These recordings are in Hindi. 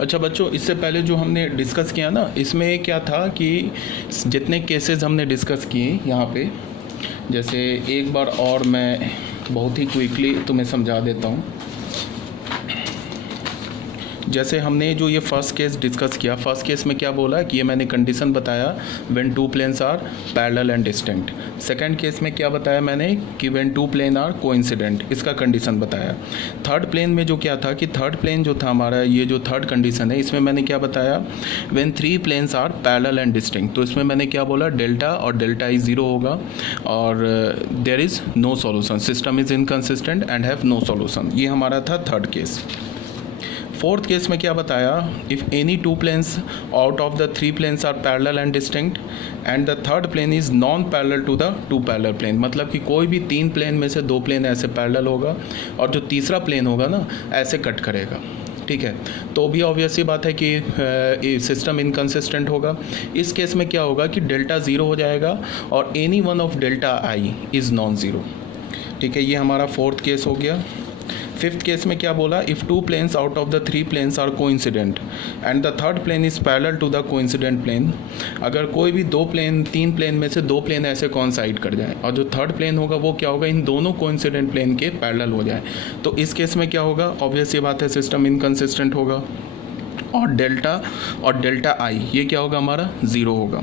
अच्छा बच्चों, इससे पहले जो हमने डिस्कस किया ना, इसमें क्या था कि जितने केसेस हमने डिस्कस किए यहाँ पे, जैसे एक बार और मैं बहुत ही क्विकली तुम्हें समझा देता हूँ। जैसे हमने जो ये फर्स्ट केस डिस्कस किया, फर्स्ट केस में क्या बोला कि ये मैंने कंडीशन बताया when two planes are parallel and distinct. Second case में क्या बताया मैंने कि when two plane are coincident, इसका कंडीशन बताया। थर्ड प्लेन में जो क्या था कि थर्ड प्लेन जो था हमारा, ये जो थर्ड कंडीशन है, इसमें मैंने क्या बताया, when three planes are parallel and distinct. तो इसमें मैंने क्या बोला, डेल्टा और डेल्टा इज ज़ीरो होगा और there is no solution, system is inconsistent and have no solution. ये हमारा था थर्ड केस। फोर्थ केस में क्या बताया, if any two planes out of the three planes are parallel and distinct and the third plane is non parallel to the two parallel plane, मतलब कि कोई भी तीन प्लेन में से दो प्लेन ऐसे पैरेलल होगा और जो तीसरा प्लेन होगा ना ऐसे कट करेगा। ठीक है, तो भी ऑब्वियस ही बात है कि सिस्टम इनकंसिस्टेंट होगा। इस केस में क्या होगा कि डेल्टा ज़ीरो हो जाएगा और any one of delta I is non zero. ठीक है, ये हमारा फोर्थ केस हो गया। फिफ्थ केस में क्या बोला, if two planes out of the three planes are coincident and the third plane is parallel to the coincident plane, अगर कोई भी दो प्लेन, तीन प्लेन में से दो प्लेन ऐसे कोइंसाइड कर जाए और जो थर्ड प्लेन होगा वो क्या होगा, इन दोनों कोइंसिडेंट प्लेन के पैरेलल हो जाए, तो इस केस में क्या होगा, ऑब्वियस ये बात है, सिस्टम इनकंसिस्टेंट होगा और डेल्टा आई ये क्या होगा, हमारा ज़ीरो होगा।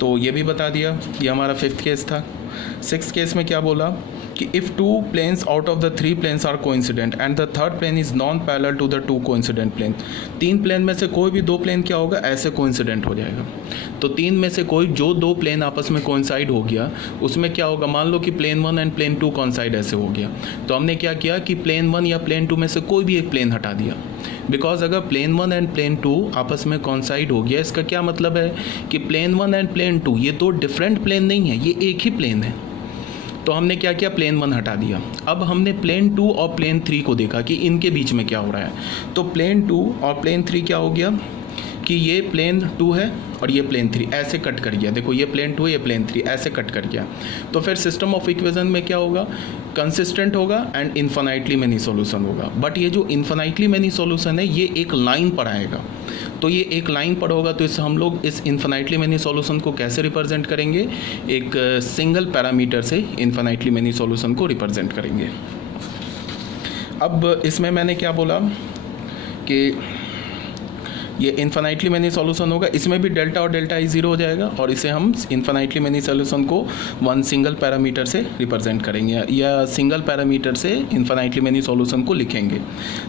तो ये भी बता दिया, ये हमारा फिफ्थ केस था। सिक्स केस में क्या बोला कि if two planes out of the three planes are coincident and the third plane is non parallel to the two coincident plane, तीन प्लेन में से कोई भी दो प्लेन क्या होगा, ऐसे कोइंसिडेंट हो जाएगा। तो तीन में से कोई जो दो प्लेन आपस में कोइंसाइड हो गया उसमें क्या होगा, मान लो कि plane one and plane two coincide ऐसे हो गया, तो हमने क्या किया कि प्लेन वन या प्लेन टू में से कोई भी एक प्लेन हटा दिया, बिकॉज अगर plane one and plane two आपस में कोइंसाइड हो गया, इसका क्या मतलब है कि plane one and plane two ये दो डिफरेंट प्लेन नहीं है, ये एक ही प्लेन है। तो हमने क्या किया, प्लेन वन हटा दिया। अब हमने प्लेन टू और प्लेन थ्री को देखा कि इनके बीच में क्या हो रहा है, तो प्लेन टू और प्लेन थ्री क्या हो गया कि ये प्लेन टू है और ये प्लेन थ्री ऐसे कट कर गया, देखो ये प्लेन टू ये प्लेन थ्री ऐसे कट कर गया, तो फिर सिस्टम ऑफ इक्वेशन में क्या होगा, कंसिस्टेंट होगा एंड इन्फिनाइटली मैनी सॉल्यूशन होगा। बट ये जो इन्फिनाइटली मैनी सॉल्यूशन है ये एक लाइन पर आएगा, तो ये एक लाइन पर होगा, तो इससे हम लोग इस इन्फिनाइटली मैनी सॉल्यूशन को कैसे रिप्रेजेंट करेंगे, एक सिंगल पैरामीटर से इन्फिनाइटली मैनी सॉल्यूशन को रिप्रेजेंट करेंगे। अब इसमें मैंने क्या बोला कि ये इन्फिनाइटली मैनी सॉल्यूशन होगा, इसमें भी डेल्टा और डेल्टा आई ज़ीरो हो जाएगा और इसे हम इन्फिनाइटली मैनी सॉल्यूशन को वन सिंगल पैरामीटर से रिप्रेजेंट करेंगे या सिंगल पैरामीटर से इन्फिनाइटली मैनी सॉल्यूशन को लिखेंगे।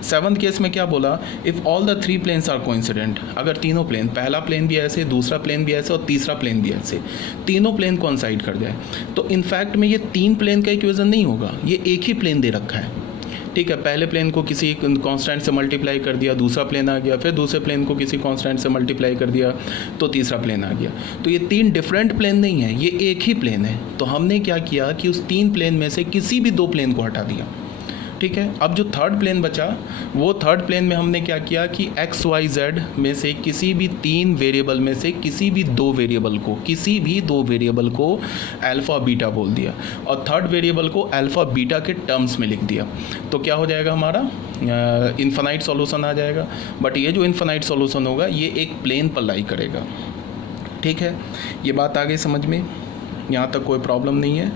सेवंथ केस में क्या बोला, if all the three planes are coincident, अगर तीनों प्लेन, पहला प्लेन भी ऐसे, दूसरा प्लेन भी ऐसे और तीसरा प्लेन भी ऐसे, तीनों प्लेन कोइंसाइड कर जाए, तो इनफैक्ट में ये तीन प्लेन का इक्वेशन नहीं होगा, ये एक ही प्लेन दे रखा है। ठीक है, पहले प्लेन को किसी कांस्टेंट से मल्टीप्लाई कर दिया, दूसरा प्लेन आ गया, फिर दूसरे प्लेन को किसी कांस्टेंट से मल्टीप्लाई कर दिया तो तीसरा प्लेन आ गया, तो ये तीन डिफरेंट प्लेन नहीं है, ये एक ही प्लेन है। तो हमने क्या किया कि उस तीन प्लेन में से किसी भी दो प्लेन को हटा दिया। ठीक है, अब जो थर्ड प्लेन बचा वो थर्ड प्लेन में हमने क्या किया कि एक्स वाई जेड में से किसी भी तीन वेरिएबल में से किसी भी दो वेरिएबल को अल्फ़ा बीटा बोल दिया और थर्ड वेरिएबल को अल्फ़ा बीटा के टर्म्स में लिख दिया, तो क्या हो जाएगा, हमारा इन्फिनाइट सॉल्यूशन आ जाएगा। बट ये जो इन्फिनाइट सॉल्यूशन होगा ये एक प्लेन पर लाई करेगा। ठीक है, ये बात आ गई समझ में, यहाँ तक कोई प्रॉब्लम नहीं है।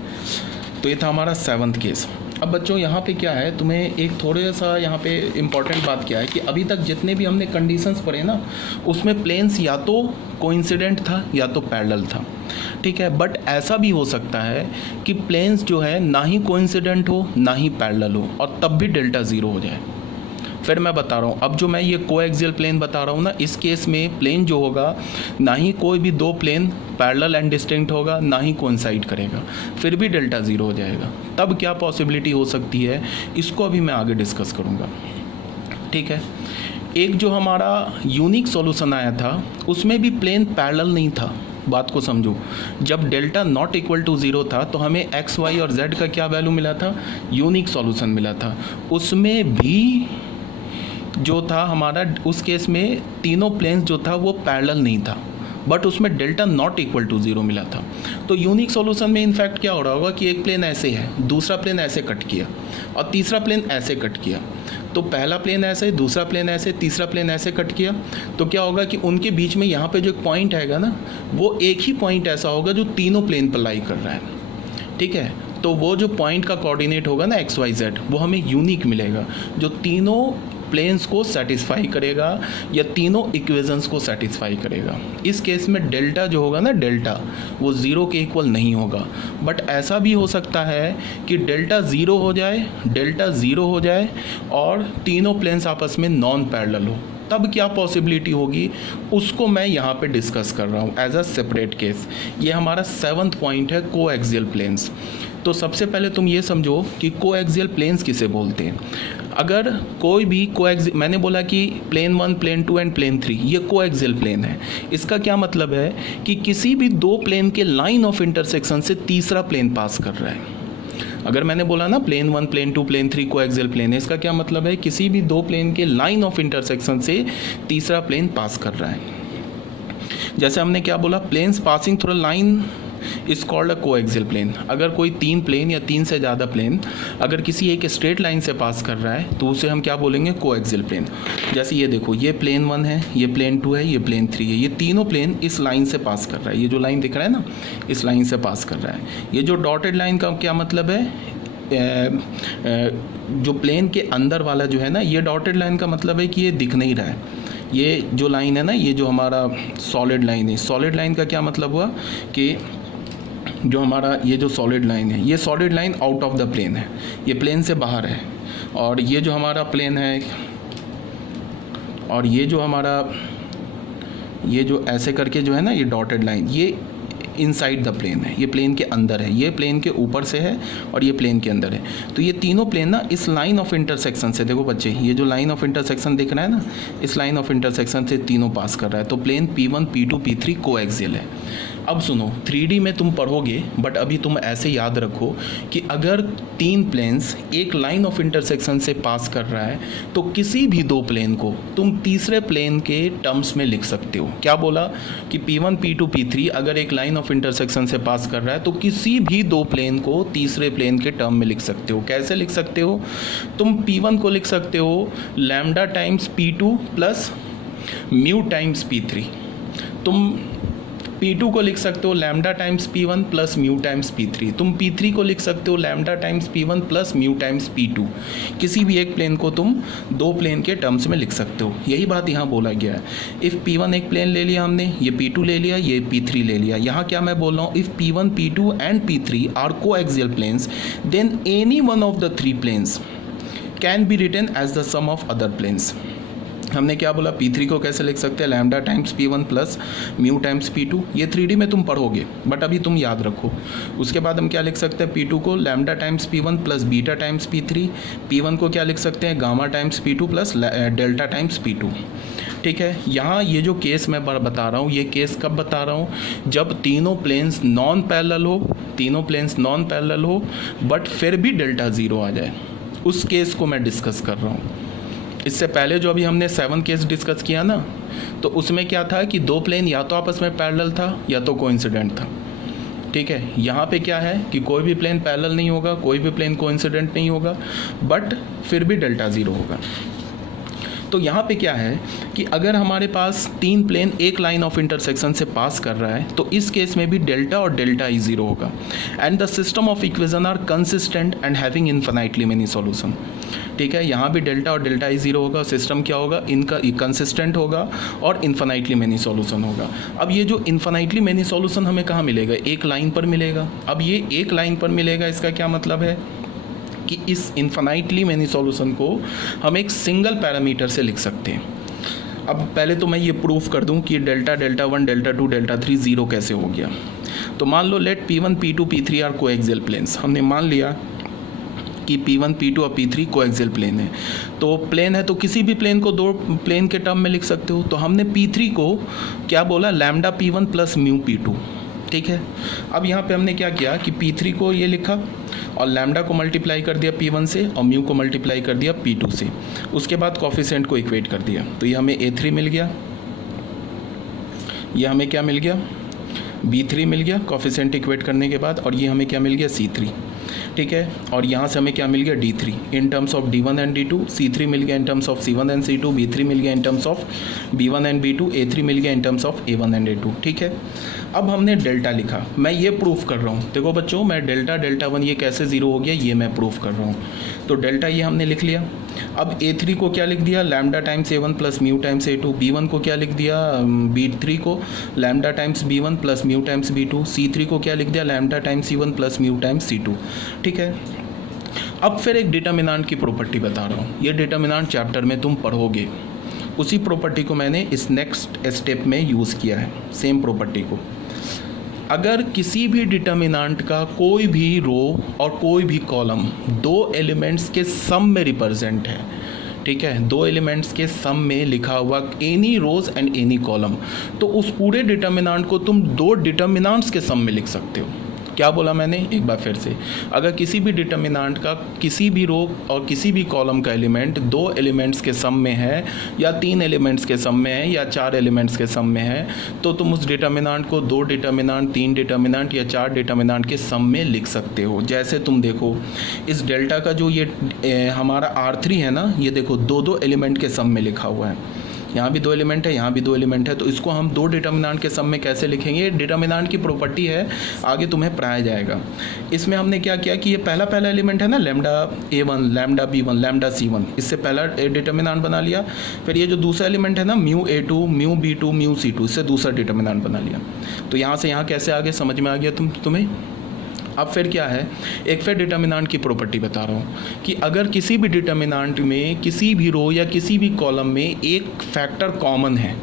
तो ये था हमारा सेवंथ केस। अब बच्चों यहाँ पे क्या है, तुम्हें एक थोड़ा सा यहाँ पे इम्पॉर्टेंट बात क्या है कि अभी तक जितने भी हमने कंडीशंस पढ़े ना उसमें प्लेन्स या तो कोइंसिडेंट था या तो पैरेलल था। ठीक है, बट ऐसा भी हो सकता है कि प्लेन्स जो है ना ही कोइंसिडेंट हो ना ही पैरेलल हो और तब भी डेल्टा ज़ीरो हो जाए। फिर मैं बता रहा हूँ, अब जो मैं ये कोएक्सियल प्लेन बता रहा हूँ ना, इस केस में प्लेन जो होगा ना ही कोई भी दो प्लेन पैरेलल एंड डिस्टिंक्ट होगा ना ही कोइंसाइड करेगा, फिर भी डेल्टा ज़ीरो हो जाएगा। तब क्या पॉसिबिलिटी हो सकती है, इसको अभी मैं आगे डिस्कस करूँगा। ठीक है, एक जो हमारा यूनिक सॉल्यूशन आया था उसमें भी प्लेन पैरेलल नहीं था। बात को समझो, जब delta not equal to zero था तो हमें एक्स वाई और जेड का क्या वैल्यू मिला था, यूनिक सॉल्यूशन मिला था। उसमें भी जो था हमारा, उस केस में तीनों प्लेन्स जो था वो पैरेलल नहीं था, बट उसमें delta not equal to zero मिला था। तो यूनिक सॉल्यूशन में इनफैक्ट क्या हो रहा होगा कि एक प्लेन ऐसे है, दूसरा प्लेन ऐसे कट किया और तीसरा प्लेन ऐसे कट किया, तो पहला प्लेन ऐसे, दूसरा प्लेन ऐसे, तीसरा प्लेन ऐसे कट किया, तो क्या होगा कि उनके बीच में यहाँ पे जो एक पॉइंट आएगा ना, वो एक ही पॉइंट ऐसा होगा जो तीनों प्लेन पर लाई कर रहा है, ठीक है। तो वो जो पॉइंट का कोऑर्डिनेट होगा ना XYZ, वो हमें यूनिक मिलेगा, जो तीनों प्लेन्स को सेटिस्फाई करेगा या तीनों इक्वेशंस को सेटिस्फाई करेगा। इस केस में डेल्टा जो होगा ना, डेल्टा वो ज़ीरो के इक्वल नहीं होगा। बट ऐसा भी हो सकता है कि डेल्टा ज़ीरो हो जाए, डेल्टा ज़ीरो हो जाए और तीनों प्लेन्स आपस में नॉन पैरेलल हो, तब क्या पॉसिबिलिटी होगी, उसको मैं यहाँ पे डिस्कस कर रहा हूँ एज अ सेपरेट केस। ये हमारा 7th पॉइंट है, कोएक्सियल प्लेन्स। तो सबसे पहले तुम ये समझो कि कोएक्सियल प्लेन्स किसे बोलते हैं। अगर कोई भी मैंने बोला कि प्लेन 1, प्लेन 2 एंड प्लेन 3 ये कोएक्सियल प्लेन है। इसका क्या मतलब है कि किसी भी दो प्लेन के लाइन ऑफ इंटरसेक्शन से तीसरा प्लेन पास कर रहा है। अगर मैंने बोला ना plane 1, plane 2, plane 3 coaxial plane है, इसका क्या मतलब है, किसी भी दो प्लेन के लाइन ऑफ इंटरसेक्शन से तीसरा प्लेन पास कर रहा है। जैसे हमने क्या बोला, planes passing through line is called a coaxial plane. अगर कोई तीन प्लेन या तीन से ज़्यादा प्लेन अगर किसी एक स्ट्रेट लाइन से पास कर रहा है तो उसे हम क्या बोलेंगे, कोएक्सियल प्लेन। जैसे ये देखो, ये प्लेन 1 है, ये प्लेन 2 है, ये प्लेन 3 है, ये तीनों प्लेन इस लाइन से पास कर रहा है। ये जो लाइन दिख रहा है ना, इस लाइन से पास कर रहा है। ये जो डॉटेड लाइन का क्या मतलब है, जो प्लेन के अंदर वाला जो है ना, ये डॉटेड लाइन का मतलब है कि ये दिख नहीं रहा है। ये जो लाइन है ना, ये जो हमारा सॉलिड लाइन है, सॉलिड लाइन का क्या मतलब हुआ कि जो हमारा ये जो सॉलिड लाइन है, ये solid line out of the plane है, ये प्लेन से बाहर है। और ये जो हमारा प्लेन है, और ये जो हमारा, ये जो ऐसे करके जो है ना, ये डॉटेड लाइन, ये इनसाइड द प्लेन है, ये प्लेन के अंदर है, ये प्लेन के ऊपर से है और ये प्लेन के अंदर है। तो ये तीनों प्लेन ना इस लाइन ऑफ इंटरसेक्शन से, देखो बच्चे, ये जो लाइन ऑफ इंटरसेक्शन दिख रहा है ना, इस लाइन ऑफ इंटरसेक्शन से तीनों पास कर रहा है। तो plane P1, P2, P3 coaxial है। अब सुनो, 3D में तुम पढ़ोगे, बट अभी तुम ऐसे याद रखो कि अगर तीन प्लेन्स एक लाइन ऑफ इंटरसेक्शन से पास कर रहा है तो किसी भी दो प्लेन को तुम तीसरे प्लेन के टर्म्स में लिख सकते हो। क्या बोला कि P1, P2, P3 अगर एक लाइन ऑफ इंटरसेक्शन से पास कर रहा है तो किसी भी दो प्लेन को तीसरे प्लेन के टर्म में लिख सकते हो। कैसे लिख सकते हो, तुम P1 को लिख सकते हो lambda times P2 plus mu times P3। तुम P2 को लिख सकते हो lambda times P1 plus mu times P3। तुम P3 को लिख सकते हो lambda times P1 plus mu times P2। किसी भी एक प्लेन को तुम दो प्लेन के टर्म्स में लिख सकते हो। यही बात यहाँ बोला गया है। इफ़ P1 एक प्लेन ले लिया हमने, ये P2 ले लिया, ये P3 ले लिया। यहाँ क्या मैं बोल रहा हूँ, if P1, P2 and P3 are coaxial planes then any one of the three planes can be written as the sum of other planes. हमने क्या बोला, P3 को कैसे लिख सकते हैं, lambda times P1 plus mu times P2। ये 3D में तुम पढ़ोगे, बट अभी तुम याद रखो। उसके बाद हम क्या लिख सकते हैं, P2 को lambda times P1 plus beta times P3। P1 को क्या लिख सकते हैं, gamma times P2 plus delta times P2। ठीक है। यहाँ ये जो केस मैं बता रहा हूँ, ये केस कब बता रहा हूँ, जब तीनों प्लेन्स नॉन पैरेलल हो, तीनों प्लेन्स नॉन पैरेलल हो बट फिर भी डेल्टा ज़ीरो आ जाए, उस केस को मैं डिस्कस कर रहा हूँ। इससे पहले जो अभी हमने 7 केस डिस्कस किया ना, तो उसमें क्या था कि दो प्लेन या तो आपस में पैरेलल था या तो कोइंसिडेंट था। ठीक है। यहाँ पे क्या है कि कोई भी प्लेन पैरेलल नहीं होगा, कोई भी प्लेन कोइंसिडेंट नहीं होगा, बट फिर भी डेल्टा ज़ीरो होगा। तो यहाँ पे क्या है कि अगर हमारे पास तीन प्लेन एक लाइन ऑफ इंटरसेक्शन से पास कर रहा है तो इस केस में भी डेल्टा और डेल्टा ही ज़ीरो होगा। And the system of equation are consistent and having infinitely many solution. ठीक है। यहाँ भी डेल्टा और डेल्टा ही ज़ीरो होगा, सिस्टम क्या होगा, इनका कंसिस्टेंट होगा और इन्फिनाइटली मेनी सॉल्यूशन होगा। अब ये जो इन्फिनाइटली मेनी सॉल्यूशन हमें कहाँ मिलेगा, एक लाइन पर मिलेगा। अब ये एक लाइन पर मिलेगा, इसका क्या मतलब है कि इस इन्फिनाइटली मेनी सॉल्यूशन को हम एक सिंगल पैरामीटर से लिख सकते हैं। अब पहले तो मैं ये प्रूफ कर दूं कि delta, delta 1, delta 2, delta 3 zero कैसे हो गया। तो मान लो let P1, P2, P3 are coaxial planes. हमने मान लिया कि P1, P2 और P3 कोएक्सियल प्लेन है। तो प्लेन है तो किसी भी प्लेन को दो प्लेन के टर्म में लिख सकते हो। तो हमने P3 को क्या बोला, lambda P1 plus mu P2। ठीक है। अब यहाँ पे हमने क्या किया कि P3 को ये लिखा और लैम्डा को मल्टीप्लाई कर दिया P1 से और म्यू को मल्टीप्लाई कर दिया P2 से। उसके बाद कोफिशिएंट को इक्वेट कर दिया। तो ये हमें A3 मिल गया, ये हमें क्या मिल गया, B3 मिल गया कोफिशिएंट इक्वेट करने के बाद, और ये हमें क्या मिल गया, C3। ठीक है। और यहाँ से हमें क्या मिल गया D3 in terms of D1 and D2, C3 मिल गया in terms of C1 and C2, B3 मिल गया in terms of B1 and B2, A3 मिल गया in terms of A1 and A2, ठीक है। अब हमने डेल्टा लिखा, मैं ये प्रूफ कर रहा हूँ, देखो बच्चों मैं डेल्टा 1 ये कैसे ज़ीरो हो गया ये मैं प्रूफ कर रहा हूँ। तो डेल्टा ये हमने लिख लिया। अब A3 को क्या लिख दिया, lambda times A1 plus mu times A2, B1 को क्या लिख दिया, B3 को lambda times B1 plus mu times B2, C3 को क्या लिख दिया, lambda times C1 plus mu times C2, ठीक है। अब फिर एक डिटर्मिनेंट की प्रॉपर्टी बता रहा हूँ, ये डिटर्मिनेंट चैप्टर में तुम पढ़ोगे, उसी प्रॉपर्टी को मैंने इस नेक्स्ट स्टेप में यूज़ किया है, सेम प्रॉपर्टी को। अगर किसी भी डिटर्मिनेंट का कोई भी रो और कोई भी कॉलम दो एलिमेंट्स के सम में रिप्रेजेंट है, ठीक है, दो एलिमेंट्स के सम में लिखा हुआ any rows and any column, तो उस पूरे डिटर्मिनेंट को तुम दो डिटर्मिनेंट्स के सम में लिख सकते हो। क्या बोला मैंने, एक बार फिर से, अगर किसी भी डिटर्मिनेंट का किसी भी रो और किसी भी कॉलम का एलिमेंट दो एलिमेंट्स के सम में है या तीन एलिमेंट्स के सम में है या चार एलिमेंट्स के सम में है, तो तुम उस डिटर्मिनेंट को दो डिटर्मिनेंट, तीन डिटर्मिनेंट या चार डिटर्मिनेंट के सम में लिख सकते हो। जैसे तुम देखो इस डेल्टा का जो ये हमारा R3 है ना, ये देखो दो दो एलिमेंट के सम में लिखा हुआ है, यहाँ भी दो एलिमेंट है, यहाँ भी दो एलिमेंट है, तो इसको हम दो डिटर्मिनेंट के सम में कैसे लिखेंगे, डिटर्मिनेंट की प्रॉपर्टी है, आगे तुम्हें पढ़ाया जाएगा। इसमें हमने क्या किया कि ये पहला एलिमेंट है ना, lambda A1, lambda B1, lambda C1, इससे पहला डिटर्मिनेंट बना लिया। फिर ये जो दूसरा एलिमेंट है ना, mu A2, mu B2, mu C2, इससे दूसरा डिटर्मिनेंट बना लिया। तो यहाँ से यहाँ कैसे आगे समझ में आ गया तुम्हें। अब फिर क्या है, एक फिर डिटर्मिनेंट की प्रॉपर्टी बता रहा हूँ कि अगर किसी भी डिटर्मिनेंट में किसी भी रो या किसी भी कॉलम में एक फैक्टर कॉमन है,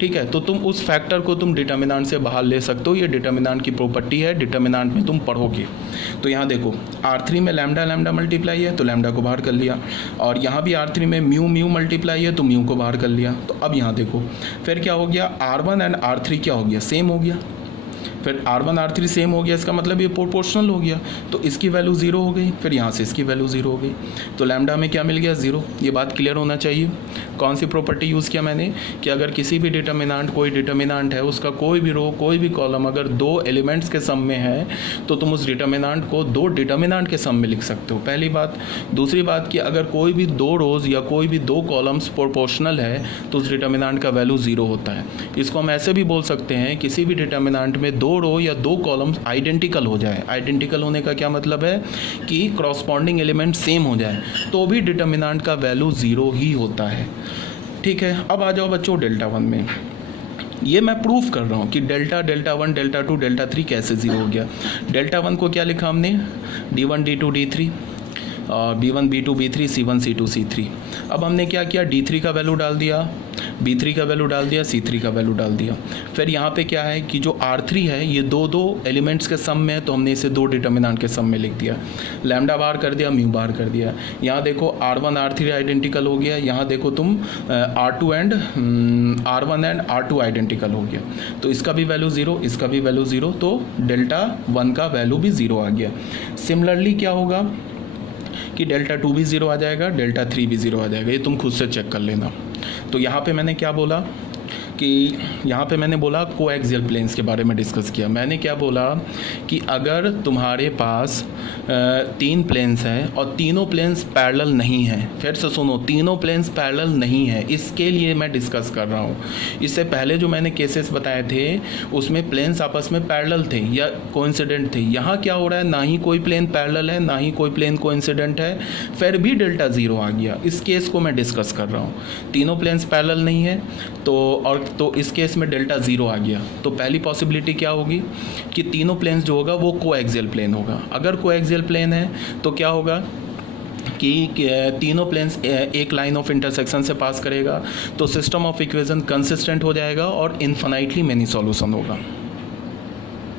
ठीक है, तो तुम उस फैक्टर को तुम डिटर्मिनेंट से बाहर ले सकते हो। ये डिटर्मिनेंट की प्रॉपर्टी है, डिटर्मिनेंट में तुम पढ़ोगे। तो यहाँ देखो R3 में लैम्डा मल्टीप्लाई है तो लैम्डा को बाहर कर लिया, और यहाँ भी R3 में म्यू मल्टीप्लाई है तो म्यू को बाहर कर लिया। तो अब यहाँ देखो फिर क्या हो गया, R1 एंड R3 क्या हो गया, सेम हो गया। फिर R1 R3 सेम हो गया, इसका मतलब ये प्रोपोर्शनल हो गया, तो इसकी वैल्यू ज़ीरो हो गई। फिर यहाँ से इसकी वैल्यू ज़ीरो हो गई, तो लैम्डा में क्या मिल गया, ज़ीरो। ये बात क्लियर होना चाहिए। कौन सी प्रॉपर्टी यूज़ किया मैंने कि अगर किसी भी डिटर्मिनेंट, कोई डिटर्मिनेंट है, उसका कोई भी रो कोई भी कॉलम अगर दो एलिमेंट्स के सम में है तो तुम उस डिटर्मिनेंट को दो डिटर्मिनेंट के सम में लिख सकते हो, पहली बात। दूसरी बात कि अगर कोई भी दो रोज़ या कोई भी दो कॉलम्स प्रोपोर्शनल है तो उस डिटर्मिनेंट का वैल्यू ज़ीरो होता है। इसको हम ऐसे भी बोल सकते हैं, किसी भी डिटर्मिनेंट में दो रो या दो कॉलम्स आइडेंटिकल हो जाए। आइडेंटिकल होने का क्या मतलब है कि कॉरस्पॉन्डिंग एलिमेंट सेम हो जाए तो भी डिटर्मिनेंट का वैल्यू ज़ीरो ही होता है, ठीक है। अब आ जाओ बच्चों डेल्टा 1 में। ये मैं प्रूफ कर रहा हूँ कि डेल्टा 1, डेल्टा 2, डेल्टा 3 कैसे ज़ीरो हो गया। डेल्टा 1 को क्या लिखा हमने, D1 D2 D3, और B1 B2 B3, C1 C2 C3। अब हमने क्या किया, D3 का वैल्यू डाल दिया, B3 का वैल्यू डाल दिया, C3 का वैल्यू डाल दिया। फिर यहाँ पे क्या है कि जो R3 है ये दो एलिमेंट्स के सम में है, तो हमने इसे दो डिटर्मिनेंट के सम में लिख दिया। लैम्डा बाहर कर दिया, म्यू बाहर कर दिया। यहाँ देखो R1 R3 आइडेंटिकल हो गया, यहाँ देखो तुम R1 एंड R2 आइडेंटिकल हो गया, तो इसका भी वैल्यू ज़ीरो, इसका भी वैल्यू ज़ीरो, तो डेल्टा 1 का वैल्यू भी ज़ीरो आ गया। सिमिलरली क्या होगा कि डेल्टा 2 भी ज़ीरो आ जाएगा, डेल्टा 3 भी ज़ीरो आ जाएगा, ये तुम खुद से चेक कर लेना। तो यहाँ पे मैंने क्या बोला कि यहाँ पे मैंने बोला कोएक्सियल प्लेन्स के बारे में डिस्कस किया। मैंने क्या बोला कि अगर तुम्हारे पास तीन प्लेन्स हैं और तीनों प्लेन्स पैरेलल नहीं हैं, फिर से सुनो, तीनों प्लेन्स पैरेलल नहीं है, इसके लिए मैं डिस्कस कर रहा हूँ। इससे पहले जो मैंने केसेस बताए थे उसमें प्लेन्स आपस में पैरेलल थे या कोइंसिडेंट थे। यहाँ क्या हो रहा है, ना ही कोई प्लेन पैरेलल है ना ही कोई प्लेन कोइंसिडेंट है, फिर भी डेल्टा ज़ीरो आ गया। इस केस को मैं डिस्कस कर रहा हूँ। तीनों प्लेन्स पैरेलल नहीं है तो इस केस में डेल्टा ज़ीरो आ गया। तो पहली पॉसिबिलिटी क्या होगी कि तीनों प्लेन्स जो होगा वो कोएक्सियल प्लेन होगा। अगर कोएक्सियल प्लेन है तो क्या होगा कि तीनों प्लेन्स एक लाइन ऑफ इंटरसेक्शन से पास करेगा, तो सिस्टम ऑफ इक्वेशन कंसिस्टेंट हो जाएगा और इन्फिनाइटली मेनी सॉल्यूशन होगा।